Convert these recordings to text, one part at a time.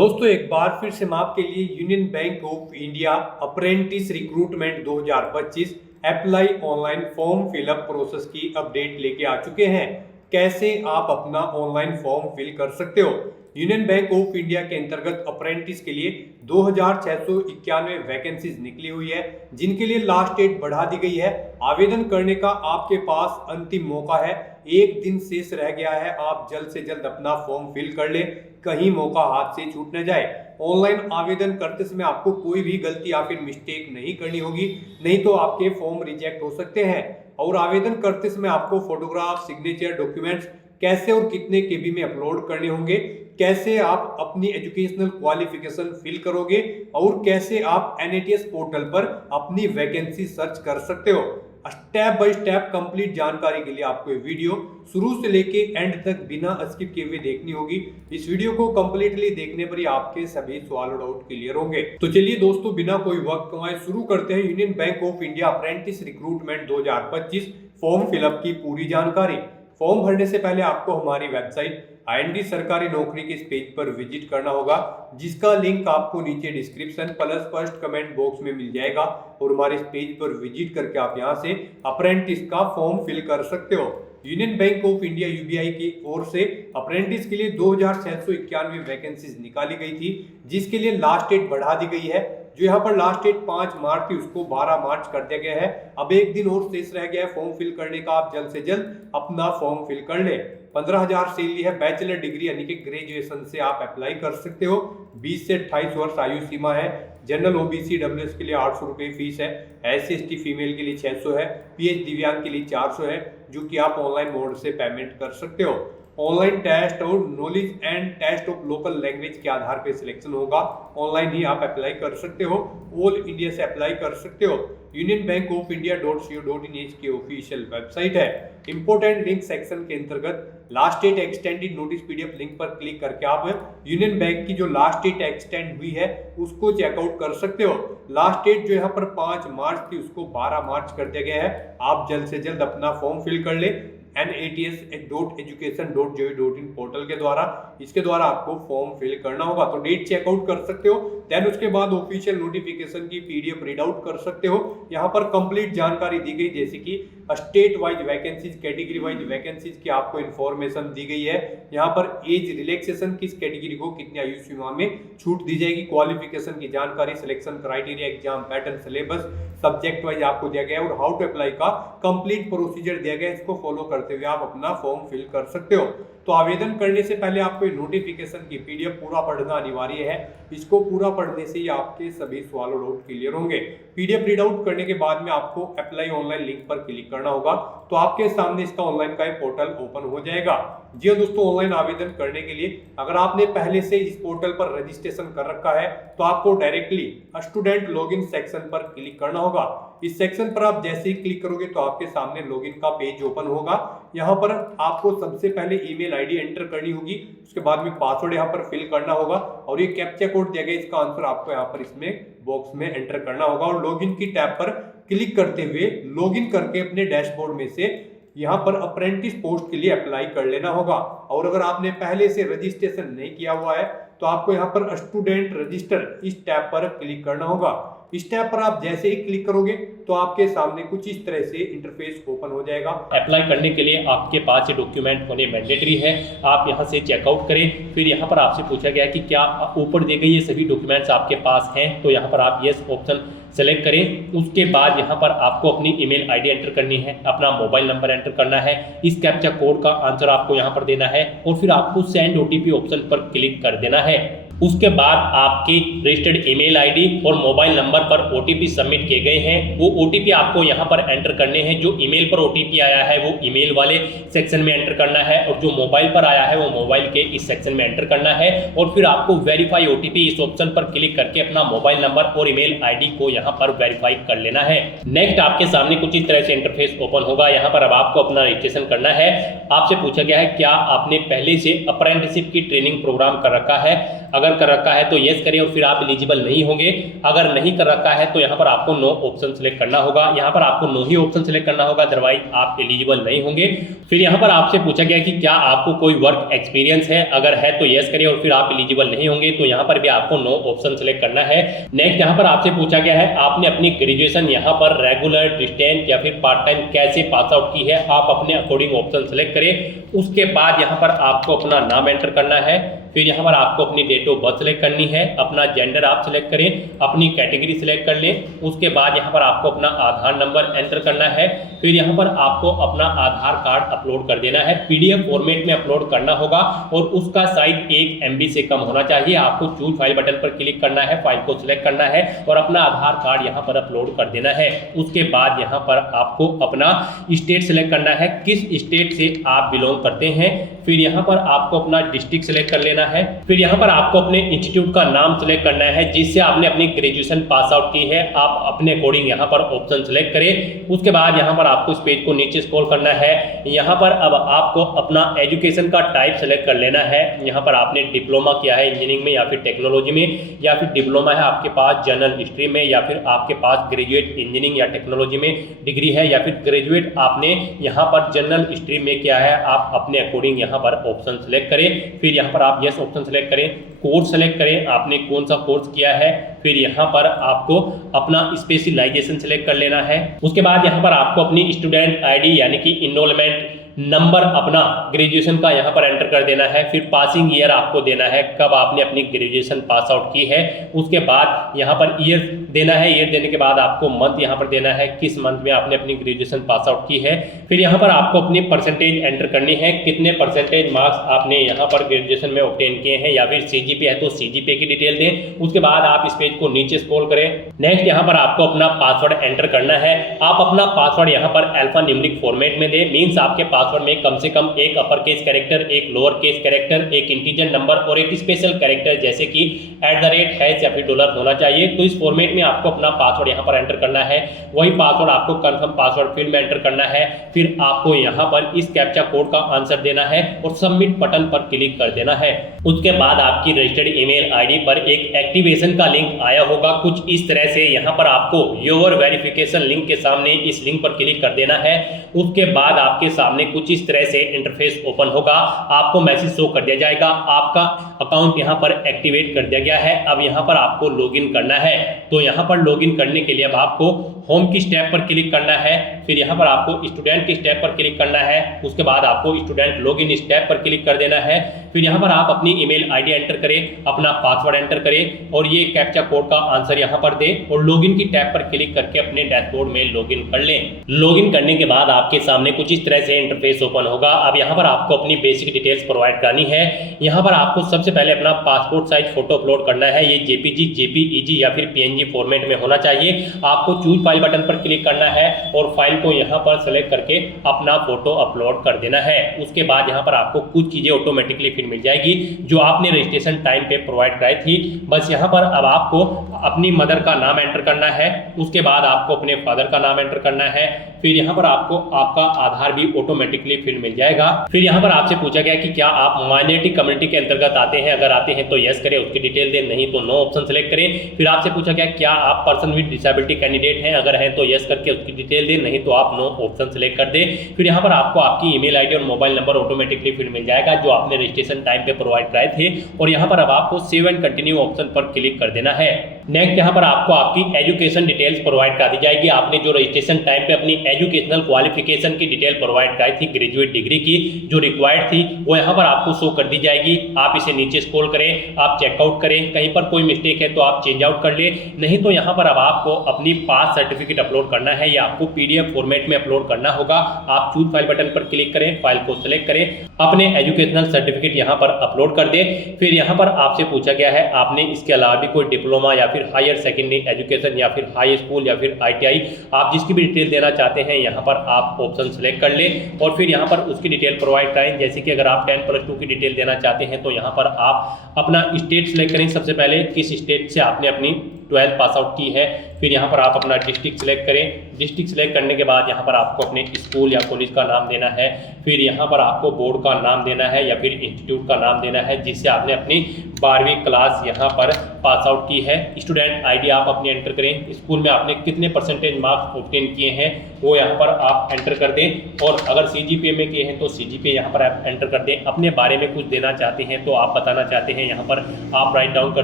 दोस्तों एक बार फिर से हम आपके लिए union bank of India apprentice recruitment 2025 apply online form fill up process की अपडेट लेके आ चुके हैं। कैसे आप अपना ऑनलाइन फॉर्म फिल कर सकते हो। यूनियन बैंक ऑफ इंडिया के अंतर्गत अप्रेंटिस के लिए 2691 वैकेंसीज निकली हुई है, जिनके लिए लास्ट डेट बढ़ा दी गई है। आवेदन करने का आपके पास अंतिम मौका है, एक दिन शेष रह गया है। आप जल्द से जल्द अपना फॉर्म फिल कर ले, कहीं मौका हाथ से छूट न जाए। ऑनलाइन आवेदन करते समय आपको कोई भी गलती या फिर मिस्टेक नहीं करनी होगी, नहीं तो आपके फॉर्म रिजेक्ट हो सकते हैं। और आवेदन करते समय आपको फोटोग्राफ, सिग्नेचर, डॉक्यूमेंट्स कैसे और कितने केबी में अपलोड करने होंगे, कैसे आप अपनी एजुकेशनल क्वालिफिकेशन फिल करोगे और कैसे आप NATS पोर्टल पर अपनी वैकेंसी सर्च कर सकते हो। स्टेप बाय स्टेप कंप्लीट जानकारी के लिए आपको ये वीडियो शुरू से लेके एंड तक बिना स्किप किए हुए देखनी होगी। इस वीडियो को कंप्लीटली देखने पर ही आपके सभी सवाल और डाउट क्लियर होंगे। तो चलिए दोस्तों, बिना कोई वक्त गंवाए शुरू करते हैं union bank of India apprentice recruitment 2025 form fill up की पूरी जानकारी। फॉर्म भरने से पहले आपको हमारी वेबसाइट IND सरकारी नौकरी के इस पेज पर विजिट करना होगा, जिसका लिंक आपको नीचे description plus first comment box में मिल जाएगा। और हमारे इस पेज पर विजिट करके आप यहां से अप्रेंटिस का फॉर्म फिल कर सकते हो। Union bank of India UBI की ओर से अप्रेंटिस के लिए 2691 वैकेंसीज निकाली गई थी, जिसके लिए लास्ट डेट बढ़ा दी गई है। जो यहाँ पर लास्ट डेट 5 मार्च थी, उसको 12 मार्च कर दिया गया है। अब एक दिन और शेष रह गया है फॉर्म फिल करने का। आप जल्द से जल्द अपना फॉर्म फिल कर ले। 15,000 सैलरी है, बैचलर डिग्री यानी कि ग्रेजुएशन से आप अप्लाई कर सकते हो। 20 से 28 वर्ष आयु सीमा है। जनरल OBC WS के लिए 800 रुपये फीस है। SC ST फीमेल के लिए 600 है। PH दिव्यांग के लिए 400 है, जो कि आप ऑनलाइन मोड से पेमेंट कर सकते हो। ऑनलाइन टेस्ट और knowledge and test of local language के आधार पर सिलेक्शन होगा। ऑनलाइन ही आप अप्लाई कर सकते हो, ऑल इंडिया से अप्लाई कर सकते हो। Union bank of India .co.in की ऑफिशियल वेबसाइट है। इंपोर्टेंट लिंक सेक्शन के अंतर्गत last date extended notice PDF link पर क्लिक करके आप यूनियन बैंक की जो लास्ट डेट एक्सटेंड हुई है उसको चेकआउट कर सकते हो। लास्ट डेट जो यहाँ पर 5 मार्च थी, उसको 12 मार्च कर दिया गया है। आप जल्द से जल्द अपना फॉर्म फिल कर ले NATS.education.gov.in पोर्टल के द्वारा। इसके द्वारा आपको फॉर्म फिल करना होगा। तो डेट चेकआउट कर सकते हो, देन उसके बाद ऑफिशियल नोटिफिकेशन की PDF रीड आउट कर सकते हो। यहाँ पर कंप्लीट जानकारी दी गई, जैसे कि state wise vacancies, category wise vacancies की आपको इन्फॉर्मेशन दी गई है। यहाँ पर एज रिलैक्सेशन किस कैटेगरी को कितनी आयु सीमा में छूट दी जाएगी, क्वालिफिकेशन की जानकारी, selection criteria, exam pattern, syllabus, subject wise आपको दिया गया है और हाउ टू अप्लाई का कंप्लीट प्रोसीजर दिया गया है। इसको फॉलो करते हुए आप अपना फॉर्म फिल कर सकते हो। तो आवेदन करने से पहले आपको नोटिफिकेशन की PDF पूरा पढ़ना अनिवार्य है। इसको पूरा पढ़ने से ही आपके सभी सवाल और डाउट क्लियर होंगे। PDF रीड आउट करने के बाद में आपको अप्लाई ऑनलाइन लिंक पर क्लिक करना होगा, तो आपके सामने इसका ऑनलाइन का पोर्टल ओपन हो जाएगा। जी हाँ दोस्तों, ऑनलाइन आवेदन करने के लिए अगर आपने पहले से इस पोर्टल पर रजिस्ट्रेशन कर रखा है तो आपको डायरेक्टली स्टूडेंट लॉगिन सेक्शन पर क्लिक करना होगा। इस सेक्शन पर आप जैसे ही क्लिक करोगे तो आपके सामने लॉगिन का पेज ओपन होगा। यहाँ पर आपको सबसे पहले ईमेल ID एंटर करनी होगी, उसके बाद में पासवर्ड यहाँ पर फिल करना होगा और ये कैप्चा कोड दिया गया, इसका आंसर आपको यहाँ पर इसमें बॉक्स में एंटर करना होगा। और लॉगिन की टैब पर क्लिक करते हुए लॉगिन करके अपने डैशबोर्ड में से यहाँ पर अप्रेंटिस पोस्ट के लिए अप्लाई कर लेना होगा। और अगर आपने पहले से रजिस्ट्रेशन नहीं किया हुआ है तो आपको यहाँ पर स्टूडेंट रजिस्टर इस टैब पर क्लिक करना होगा। इस टैब पर आप जैसे ही क्लिक करोगे तो आपके सामने कुछ इस तरह से इंटरफेस ओपन हो जाएगा। अप्लाई करने के लिए आपके पास ये डॉक्यूमेंट होने मैंडेटरी है। आप यहाँ से चेकआउट करें। फिर यहाँ पर आपसे पूछा गया कि क्या ऊपर दिए गए ये सभी डॉक्यूमेंट्स आपके पास हैं, तो यहाँ पर आप यस ऑप्शन सेलेक्ट करें। उसके बाद यहाँ पर आपको अपनी ईमेल ID एंटर करनी है, अपना मोबाइल नंबर एंटर करना है, इस कैप्चा कोड का आंसर आपको यहाँ पर देना है और फिर आपको सेंड OTP ऑप्शन पर क्लिक कर देना है। उसके बाद आपके रजिस्टर्ड ईमेल ID और मोबाइल नंबर पर OTP सबमिट किए गए हैं, वो OTP आपको यहाँ पर एंटर करने हैं। जो ईमेल पर OTP आया है वो ईमेल वाले सेक्शन में एंटर करना है और जो मोबाइल पर आया है वो मोबाइल के इस सेक्शन में एंटर करना है। और फिर आपको वेरीफाई OTP इस ऑप्शन पर क्लिक करके अपना मोबाइल नंबर और ईमेल ID को यहाँ पर वेरीफाई कर लेना है। नेक्स्ट आपके सामने कुछ इस तरह से इंटरफेस ओपन होगा। यहाँ पर अब आपको अपना रजिस्ट्रेशन करना है। आपसे पूछा गया है क्या आपने पहले से अप्रेंटिसशिप की ट्रेनिंग प्रोग्राम कर रखा है। अगर अगर कर रखा है तो येस करें और फिर आप एलिजिबल नहीं होंगे। अगर नहीं कर रखा है तो यहाँ पर आपको नो ऑप्शन सेलेक्ट करना होगा। यहाँ पर आपको नो ही ऑप्शन सेलेक्ट करना होगा, अदरवाइज आप एलिजिबल नहीं होंगे। फिर यहाँ पर आपसे पूछा गया कि क्या आपको कोई वर्क एक्सपीरियंस है, अगर है तो येस करें और फिर आप एलिजिबल नहीं होंगे तो यहाँ पर भी आपको नो ऑप्शन सेलेक्ट करना है। नेक्स्ट यहाँ पर आपसे पूछा गया है आपने अपनी ग्रेजुएशन यहाँ पर रेगुलर, डिस्टेंस या फिर पार्ट टाइम कैसे पास आउट की है, आप अपने अकॉर्डिंग ऑप्शन सेलेक्ट करें। उसके बाद यहाँ पर आपको अपना नाम एंटर करना है। फिर यहाँ पर आपको अपनी डेट ऑफ बर्थ सेलेक्ट करनी है, अपना जेंडर आप सेलेक्ट करें, अपनी कैटेगरी सेलेक्ट कर लें। उसके बाद यहाँ पर आपको अपना आधार नंबर एंटर करना है। फिर यहाँ पर आपको अपना आधार कार्ड अपलोड कर देना है, PDF फॉर्मेट में अपलोड करना होगा और उसका साइज 1 MB से कम होना चाहिए। आपको चूज फाइल बटन पर क्लिक करना है, फाइल को सिलेक्ट करना है और अपना आधार कार्ड यहाँ पर अपलोड कर देना है। उसके बाद यहाँ पर आपको अपना स्टेट सेलेक्ट करना है, किस स्टेट से आप बिलोंग करते हैं। फिर यहाँ पर आपको अपना डिस्ट्रिक्ट सेलेक्ट कर लेना है। फिर यहाँ पर आपको अपने इंस्टीट्यूट का नाम सेलेक्ट करना है जिससे आपने अपनी ग्रेजुएशन पास आउट की है, आप अपने अकॉर्डिंग यहाँ पर ऑप्शन सेलेक्ट करें। उसके बाद यहाँ पर आपको इस पेज को नीचे स्क्रॉल करना है। यहाँ पर अब आपको अपना एजुकेशन का टाइप सेलेक्ट कर लेना है। यहाँ पर आपने डिप्लोमा किया है इंजीनियरिंग में या फिर टेक्नोलॉजी में, या फिर डिप्लोमा है आपके पास जनरल स्ट्रीम में, या फिर आपके पास ग्रेजुएट इंजीनियरिंग या टेक्नोलॉजी में डिग्री है, या फिर ग्रेजुएट आपने यहाँ पर जनरल स्ट्रीम में किया है। आप अपने अकॉर्डिंग यहाँ पर ऑप्शन सेलेक्ट करें। फिर यहाँ पर आप यस ऑप्शन सेलेक्ट करें, कोर्स सेलेक्ट करें, आपने कौन सा कोर्स किया है। फिर यहाँ पर आपको अपना स्पेशलाइजेशन सेलेक्ट कर लेना है। उसके बाद यहाँ पर आपको अपनी स्टूडेंट ID यानी कि इनरोलमेंट नंबर अपना ग्रेजुएशन का यहाँ पर एंटर कर देना है। फिर पासिंग ईयर आपको देना है, कब आपने अपनी ग्रेजुएशन पास आउट की है। उसके बाद यहाँ पर ईयर देना है, ईयर देने के बाद आपको मंथ यहाँ पर देना है, किस मंथ में आपने अपनी ग्रेजुएशन पास आउट की है। फिर यहाँ पर आपको अपनी परसेंटेज एंटर करनी है, कितने परसेंटेज मार्क्स आपने यहाँ पर ग्रेजुएशन में ऑब्टेन किए हैं, या फिर CGPA है तो CGPA की डिटेल दें। उसके बाद आप इस पेज को नीचे स्क्रॉल करें। नेक्स्ट यहाँ पर आपको अपना पासवर्ड एंटर करना है। आप अपना पासवर्ड यहाँ पर अल्फा न्यूमेरिक फॉर्मेट में दें, मीन्स आपके पासवर्ड में कम से कम एक अपर केस कैरेक्टर, एक लोअर केस कैरेक्टर, एक इंटीजर नंबर और एक स्पेशल कैरेक्टर जैसे कि @ या फिर डॉलर होना चाहिए। तो इस फॉर्मेट में आपको अपना पासवर्ड यहाँ पर एंटर करना है। वही पासवर्ड आपको कंफर्म पासवर्ड फील्ड में एंटर करना है। फिर आपको यहाँ पर इस कैप्चा कोड का आंसर देना है और सबमिट बटन पर क्लिक कर देना है। उसके बाद आपकी रजिस्टर्ड ईमेल ID पर एक एक्टिवेशन का लिंक आया होगा कुछ इस तरह से। यहाँ पर आपको योर वेरिफिकेशन लिंक के सामने इस लिंक पर क्लिक कर देना है। उसके बाद आपके सामने कुछ इस तरह से इंटरफेस ओपन होगा, आपको मैसेज शो कर दिया जाएगा, आपका अकाउंट यहाँ पर एक्टिवेट कर दिया गया है। अब यहाँ पर आपको लॉगिन करना है। तो यहाँ पर लॉगिन करने के लिए अब आपको होम की स्टेप पर क्लिक करना है। फिर यहाँ पर आपको स्टूडेंट की स्टेप पर क्लिक करना है। उसके बाद आपको स्टूडेंट लॉगिन स्टेप पर क्लिक कर देना है। फिर यहाँ पर आप अपनी ईमेल ID एंटर करें, अपना पासवर्ड एंटर करें और ये कैप्चा कोड का आंसर यहाँ पर दें और लॉगिन की टैब पर क्लिक करके अपने डैशबोर्ड में लॉगिन कर लें। लॉगिन करने के बाद आपके सामने कुछ इस तरह से इंटरफेस ओपन होगा। अब यहाँ पर आपको अपनी बेसिक डिटेल्स प्रोवाइड करनी है। यहाँ पर आपको सबसे पहले अपना पासपोर्ट साइज फोटो अपलोड करना है। ये JPG, JPEG या फिर PNG फॉर्मेट में होना चाहिए। आपको चूज फाइल बटन पर क्लिक करना है और फाइल को यहाँ पर सेलेक्ट करके अपना फोटो अपलोड कर देना है। उसके बाद यहाँ पर आपको कुछ चीजें ऑटोमेटिकली फिर मिल जाएगी जो आपने रजिस्ट्रेशन टाइम पे प्रोवाइड कराई थी। बस यहाँ पर अब आपको अपनी मदर का नाम एंटर करना है। उसके बाद आपको अपने फादर का नाम एंटर करना है। फिर यहाँ पर आपको आपका आधार भी ऑटोमेटिकली फिर मिल जाएगा। फिर यहाँ पर आपसे पूछा गया कि क्या आप माइनॉरिटी कम्युनिटी के अंतर्गत आते हैं, अगर आते हैं तो यस करें, उसकी डिटेल दें, नहीं तो नो ऑप्शन सेलेक्ट करें। फिर आपसे पूछा गया क्या आप पर्सन विद डिसेबिलिटी कैंडिडेट हैं, अगर हैं तो यस करके उसकी डिटेल दें, नहीं तो आप नो ऑप्शन सेलेक्ट कर दें। फिर यहाँ पर आपको आपकी ईमेल ID और मोबाइल नंबर ऑटोमेटिकली फिर मिल जाएगा जो आपने रजिस्ट्रेशन टाइम पे प्रोवाइड कराए थे। और यहाँ पर अब आपको सेव एंड कंटिन्यू ऑप्शन पर क्लिक कर देना है। नेक्स्ट यहाँ पर आपको आपकी एजुकेशन डिटेल्स प्रोवाइड कर दी जाएगी। आपने जो रजिस्ट्रेशन टाइम पे अपनी एजुकेशनल क्वालिफिकेशन की डिटेल प्रोवाइड कराई थी, ग्रेजुएट डिग्री की जो रिक्वायर्ड थी, वो यहाँ पर आपको शो कर दी जाएगी। आप इसे नीचे स्क्रॉल करें, आप चेकआउट करें, कहीं पर कोई मिस्टेक है तो आप चेंज आउट कर ले, नहीं तो यहाँ पर अब आपको अपनी पास सर्टिफिकेट अपलोड करना है या आपको PDF फॉर्मेट में अपलोड करना होगा। आप चूज फाइल बटन पर क्लिक करें, फाइल को सिलेक्ट करें, अपने एजुकेशनल सर्टिफिकेट यहाँ पर अपलोड कर दें। फिर यहाँ पर आपसे पूछा गया है आपने इसके अलावा भी कोई डिप्लोमा या फिर हायर सेकेंडरी एजुकेशन या फिर हाई स्कूल या फिर ITI आप जिसकी भी डिटेल देना चाहते हैं यहाँ पर आप ऑप्शन सेलेक्ट कर लें और फिर यहाँ पर उसकी डिटेल प्रोवाइड कराएं। जैसे कि अगर आप 10+2 की डिटेल देना चाहते हैं तो यहाँ पर आप अपना स्टेट सेलेक्ट करें। सबसे पहले किस स्टेट से आपने अपनी 12th पास आउट की है, फिर यहाँ पर आप अपना डिस्ट्रिक्ट सेलेक्ट करें। डिस्ट्रिक्ट सेलेक्ट करने के बाद यहाँ पर आपको अपने स्कूल या कॉलेज का नाम देना है, फिर यहाँ पर आपको बोर्ड का नाम देना है या फिर इंस्टीट्यूट का नाम देना है जिससे आपने अपनी 12वीं क्लास यहाँ पर पास आउट की है। स्टूडेंट आईडी आप अपनी एंटर करें। स्कूल में आपने कितने परसेंटेज मार्क्स ऑब्टेन किए हैं वो यहाँ पर आप एंटर कर दें, और अगर सीजीपीए में किए हैं तो सीजीपीए यहाँ पर आप एंटर कर दें। अपने बारे में कुछ देना चाहते हैं तो आप बताना चाहते हैं यहाँ पर आप राइट डाउन कर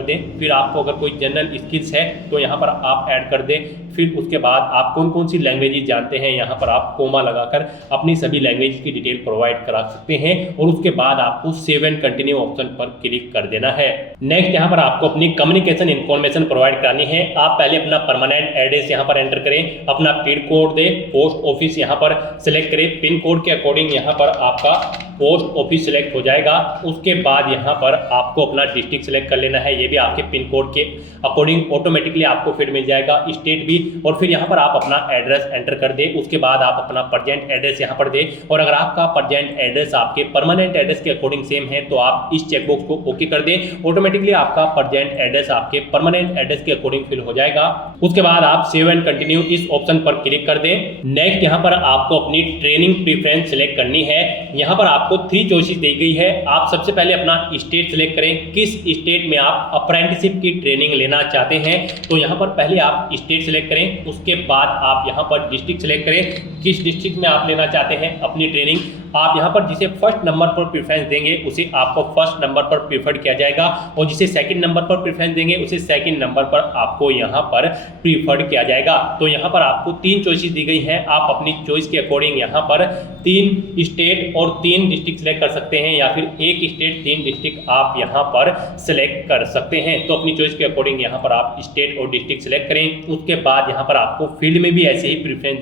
दें। फिर आपको अगर कोई जनरल स्किल्स है तो यहाँ पर आप ऐड कर दें। फिर उसके बाद आप कौन कौन सी लैंग्वेजेस जानते हैं यहाँ पर आप कोमा लगाकर अपनी सभी लैंग्वेज की डिटेल प्रोवाइड करा सकते हैं, और उसके बाद आपको सेव एंड कंटिन्यू ऑप्शन पर क्लिक कर देना है। नेक्स्ट यहाँ पर आपको अपनी कम्युनिकेशन इन्फॉर्मेशन प्रोवाइड करानी है। आप पहले अपना परमानेंट एड्रेस यहाँ पर एंटर करें, अपना पिन कोड दे, पोस्ट ऑफिस यहाँ पर सिलेक्ट करें। पिन कोड के अकॉर्डिंग यहाँ पर आपका पोस्ट ऑफिस सिलेक्ट हो जाएगा। उसके बाद यहाँ पर आपको अपना डिस्ट्रिक्ट सिलेक्ट कर लेना है, ये भी आपके पिन कोड के अकॉर्डिंग ऑटोमेटिकली आपको फिर मिल जाएगा, स्टेट भी। और फिर यहाँ पर आप अपना एड्रेस एंटर कर दे। उसके बाद आप अपना प्रेजेंट एड्रेस यहाँ पर दे, और अगर आपका प्रेजेंट एड्रेस आपके परमानेंट एड्रेस के अकॉर्डिंग सेम है तो आप इस चेकबॉक्स को ओके कर दें। ऑटोमेटिकली आपका प्रेजेंट एड्रेस आपके परमानेंट एड्रेस के अकॉर्डिंग फिल हो जाएगा। उसके बाद आप सेव एंड कंटिन्यू इस ऑप्शन पर क्लिक कर दें। नेक्स्ट यहाँ पर आपको अपनी ट्रेनिंग प्रेफरेंस सिलेक्ट करनी है। यहाँ पर आपको 3 चॉइसेस दी गई है। आप सबसे पहले अपना स्टेट सिलेक्ट करें, किस स्टेट में आप अप्रेंटिसशिप की ट्रेनिंग लेना चाहते हैं। तो यहाँ पर पहले आप स्टेट सिलेक्ट करें, उसके बाद आप यहाँ पर डिस्ट्रिक्ट सिलेक्ट करें, किस डिस्ट्रिक्ट में आप लेना चाहते हैं अपनी ट्रेनिंग। आप यहाँ पर जिसे फर्स्ट नंबर पर प्रेफरेंस देंगे उसे आपको फर्स्ट नंबर पर प्रीफर्ड किया जाएगा, और जिसे सेकंड नंबर पर प्रेफरेंस देंगे उसे सेकंड नंबर पर आपको यहाँ पर प्रीफर्ड किया जाएगा। तो यहाँ पर आपको 3 चॉइसेस दी गई हैं। आप अपनी चॉइस के अकॉर्डिंग यहाँ पर 3 स्टेट और 3 डिस्ट्रिक्ट सेलेक्ट कर सकते हैं, या फिर 1 स्टेट 3 डिस्ट्रिक्ट आप यहाँ पर सेलेक्ट कर सकते हैं। तो अपनी चॉइस के अकॉर्डिंग यहाँ पर आप स्टेट और डिस्ट्रिक्ट सेलेक्ट करें। उसके बाद यहाँ पर आपको फील्ड में भी ऐसे ही प्रेफरेंस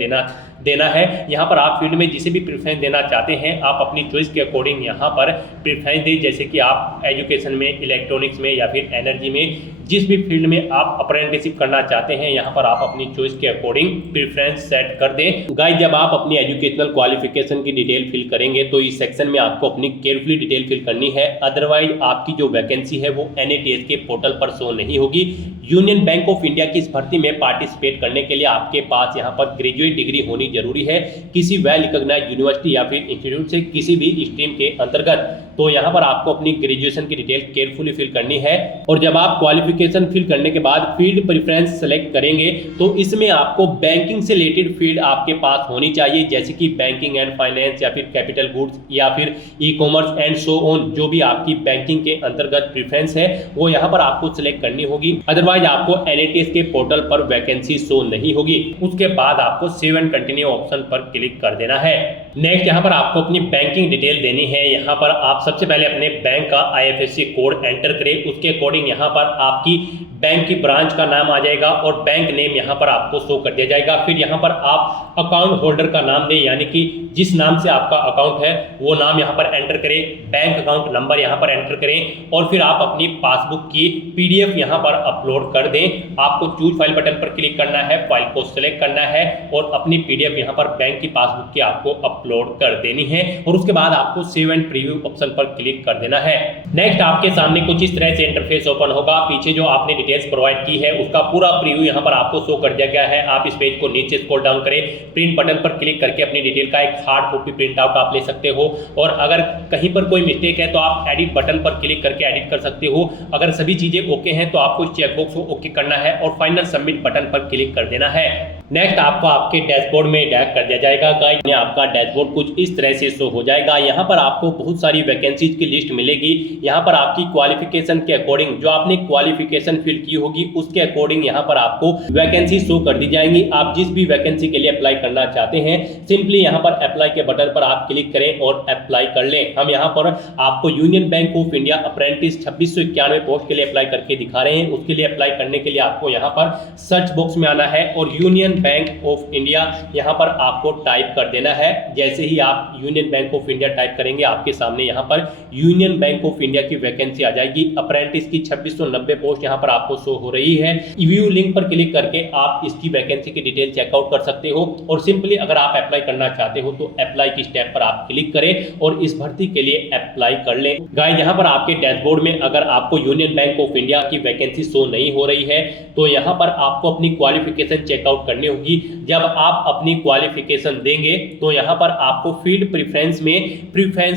देना है। यहाँ पर आप फील्ड में जिसे भी प्रेफरेंस देना चाहते हैं आप अपनी चॉइस के अकॉर्डिंग यहाँ पर प्रेफरेंस दें, जैसे कि आप एजुकेशन में, इलेक्ट्रॉनिक्स में या फिर एनर्जी में, जिस भी फील्ड में आप अप्रेंटिसशिप करना चाहते हैं यहाँ पर आप अपनी चॉइस के अकॉर्डिंग प्रेफरेंस सेट कर दें। गाइस, जब आप अपनी एजुकेशनल क्वालिफिकेशन की डिटेल फिल करेंगे तो इस सेक्शन में आपको अपनी केयरफुली डिटेल फिल करनी है, अदरवाइज आपकी जो वैकेंसी है वो NATS के पोर्टल पर शो नहीं होगी। यूनियन बैंक ऑफ इंडिया की इस भर्ती में पार्टिसिपेट करने के लिए आपके पास यहाँ पर ग्रेजुएट डिग्री होनी जरूरी है, किसी वेल रिकॉग्नाइज्ड यूनिवर्सिटी या फिर इंस्टीट्यूट से किसी भी स्ट्रीम के अंतर्गत। तो यहाँ पर आपको अपनी ग्रेजुएशन की डिटेल केयरफुली फिल करनी है। और जब आप क्वालिफिकेशन फिल करने के बाद फील्ड प्रेफरेंस सेलेक्ट करेंगे तो इसमें आपको बैंकिंग से रिलेटेड फील्ड आपके पास होनी चाहिए, जैसे कि बैंकिंग एंड फाइनेंस या फिर कैपिटल गुड्स या फिर ई-कॉमर्स एंड सो ऑन। जो भी आपकी बैंकिंग के अंतर्गत प्रेफरेंस है वो यहाँ पर आपको सिलेक्ट करनी होगी, अदरवाइज आपको NATS के पोर्टल पर वैकेंसी शो नहीं होगी। उसके बाद आपको सेव एंड कंटिन्यू ऑप्शन पर क्लिक कर देना है। नेक्स्ट यहाँ पर आपको अपनी बैंकिंग डिटेल देनी है। यहाँ पर आप सबसे पहले अपने बैंक का IFSC कोड एंटर करें। उसके अकॉर्डिंग यहाँ पर आपकी बैंक की ब्रांच का नाम आ जाएगा और बैंक नेम यहाँ पर आपको शो कर दिया जाएगा। फिर यहाँ पर आप अकाउंट होल्डर का नाम दें, यानी कि जिस नाम से आपका अकाउंट है वो नाम यहाँ पर एंटर करें। बैंक अकाउंट नंबर यहाँ पर एंटर करें और फिर आप अपनी पासबुक की PDF यहाँ पर अपलोड कर दें। आपको चूज फाइल बटन पर क्लिक करना है, फाइल को सिलेक्ट करना है और अपनी PDF यहाँ पर बैंक की पासबुक की आपको अपलोड कर देनी है, और उसके बाद आपको सेव एंड प्रीव्यू ऑप्शन पर क्लिक कर देना है। नेक्स्ट आपके सामने कुछ इस तरह से इंटरफेस ओपन होगा। पीछे जो आपने डिटेल्स प्रोवाइड की है उसका पूरा प्रीव्यू यहाँ पर आपको शो कर दिया गया है। आप इस पेज को नीचे स्क्रॉल डाउन करें, प्रिंट बटन पर क्लिक करके अपनी डिटेल का एक हार्ड कॉपी प्रिंट आउट आप ले सकते हो, और अगर कहीं पर कोई मिस्टेक है तो आप एडिट बटन पर क्लिक करके एडिट कर सकते हो। अगर सभी चीजें ओके हैं तो आपको चेकबॉक्स को ओके करना है और फाइनल सबमिट बटन पर क्लिक कर देना है। नेक्स्ट आपको आपके डैशबोर्ड में डायरेक्ट कर दिया जाएगा। गाइस, आपका डैशबोर्ड कुछ इस तरह से शो हो जाएगा। यहाँ पर आपको बहुत सारी वैकेंसीज की लिस्ट मिलेगी। यहाँ पर आपकी क्वालिफिकेशन के अकॉर्डिंग, जो आपने क्वालिफिकेशन फिल की होगी उसके अकॉर्डिंग यहाँ पर आपको वैकेंसी शो कर दी जाएंगी। आप जिस भी वैकेंसी के लिए अप्लाई करना चाहते हैं सिंपली यहाँ पर अप्लाई के बटन पर आप क्लिक करें और अप्लाई कर लें। हम यहाँ पर आपको union bank of India apprentice 2691 post के लिए अप्लाई करके दिखा रहे हैं। उसके लिए अप्लाई करने के लिए आपको यहाँ पर सर्च बॉक्स में आना है और यूनियन बैंक ऑफ इंडिया यहाँ पर आपको टाइप कर देना है। जैसे ही आप union bank of India type करेंगे आपके सामने यहाँ पर यूनियन बैंक ऑफ इंडिया की वैकेंसी आ जाएगी। अप्रेंटिस की 2690 पोस्ट यहाँ पर आपको शो हो रही है। व्यू लिंक पर क्लिक करके आप इसकी वैकेंसी की डिटेल चेकआउट कर सकते हो और सिंपली अगर आप अप्लाई करना चाहते हो तो अप्लाई की स्टेप पर आप क्लिक करें और इस भर्ती के लिए अप्लाई कर लें। गाइस यहाँ पर आपके डैशबोर्ड में अगर आपको यूनियन बैंक ऑफ इंडिया की वैकेंसी शो नहीं हो रही है तो यहाँ पर आपको अपनी क्वालिफिकेशन चेकआउट करनी होगी। जब आप अपनी क्वालिफिकेशन देंगे तो यहाँ पर आपको फील्ड प्रेफरेंस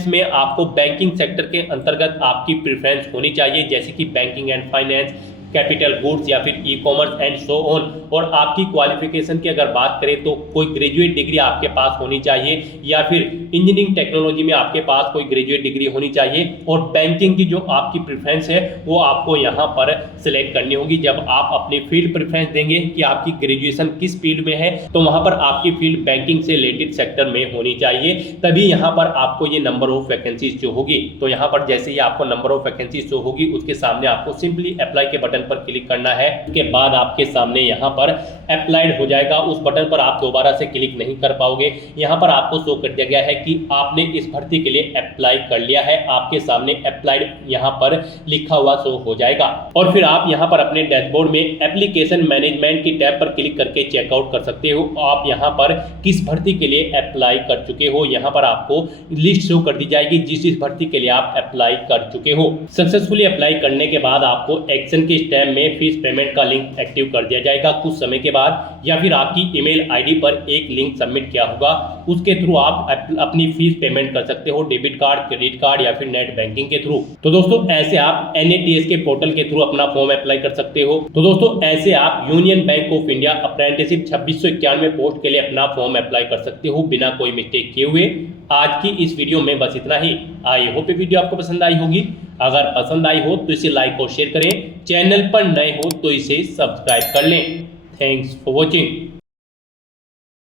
में आपको बैंकिंग सेक्टर के अंतर्गत आपकी प्रेफरेंस होनी चाहिए, जैसे कि banking and finance, capital goods या फिर e commerce and so on. और आपकी क्वालिफिकेशन की अगर बात करें तो कोई ग्रेजुएट डिग्री आपके पास होनी चाहिए या फिर इंजीनियरिंग टेक्नोलॉजी में आपके पास कोई ग्रेजुएट डिग्री होनी चाहिए। और बैंकिंग की जो आपकी प्रेफरेंस है वो आपको यहाँ पर सिलेक्ट करनी होगी। जब आप अपनी फील्ड प्रेफरेंस देंगे कि आपकी ग्रेजुएशन किस फील्ड में है तो वहाँ पर आपकी फील्ड बैंकिंग से रिलेटेड सेक्टर में होनी चाहिए, तभी यहाँ पर आपको ये नंबर ऑफ वैकेंसीज जो होगी। तो यहाँ पर जैसे ही आपको नंबर ऑफ वैकेंसीज जो होगी उसके सामने आपको सिंपली अप्लाई के बटन पर क्लिक करना है। उसके बाद आपके सामने यहाँ पर अप्लाइड हो जाएगा। उस बटन पर आप दोबारा से क्लिक नहीं कर पाओगे। यहाँ पर आपको शो कर दिया गया है कि आपने इस भर्ती के लिए अप्लाई कर लिया है। आपके सामने अप्लाइड यहाँ पर लिखा हुआ शो हो जाएगा और फिर आप यहाँ पर अपने डैशबोर्ड में एप्लीकेशन मैनेजमेंट की टैब पर क्लिक करके चेकआउट कर सकते हो। आप यहाँ पर किस भर्ती के लिए अप्लाई कर चुके हो यहाँ पर आपको लिस्ट शो कर दी जाएगी जिस भर्ती के लिए आप अप्लाई कर चुके हो। सक्सेसफुली अप्लाई करने के बाद आपको एक्शन के स्टेप में फीस पेमेंट का लिंक एक्टिव कर दिया जाएगा कुछ समय के बाद, या फिर आपकी ईमेल आईडी पर एक लिंक सबमिट किया होगा उसके थ्रू आप अपनी फीस पेमेंट कर सकते हो, डेबिट कार्ड, क्रेडिट कार्ड या फिर नेट बैंकिंग के थ्रू। तो दोस्तों ऐसे आप NATS के पोर्टल के थ्रू अपना फॉर्म अप्लाई कर सकते हो। तो दोस्तों ऐसे आप union bank of India apprenticeship 2691 post के लिए अपना फॉर्म अप्लाई कर सकते हो बिना कोई मिस्टेक किए हुए। आज की इस वीडियो में बस इतना ही। आई होप ये वीडियो आपको पसंद आई होगी। अगर पसंद आई हो तो इसे लाइक और शेयर करें, चैनल पर नए हो तो इसे सब्सक्राइब कर लें। Thanks for watching.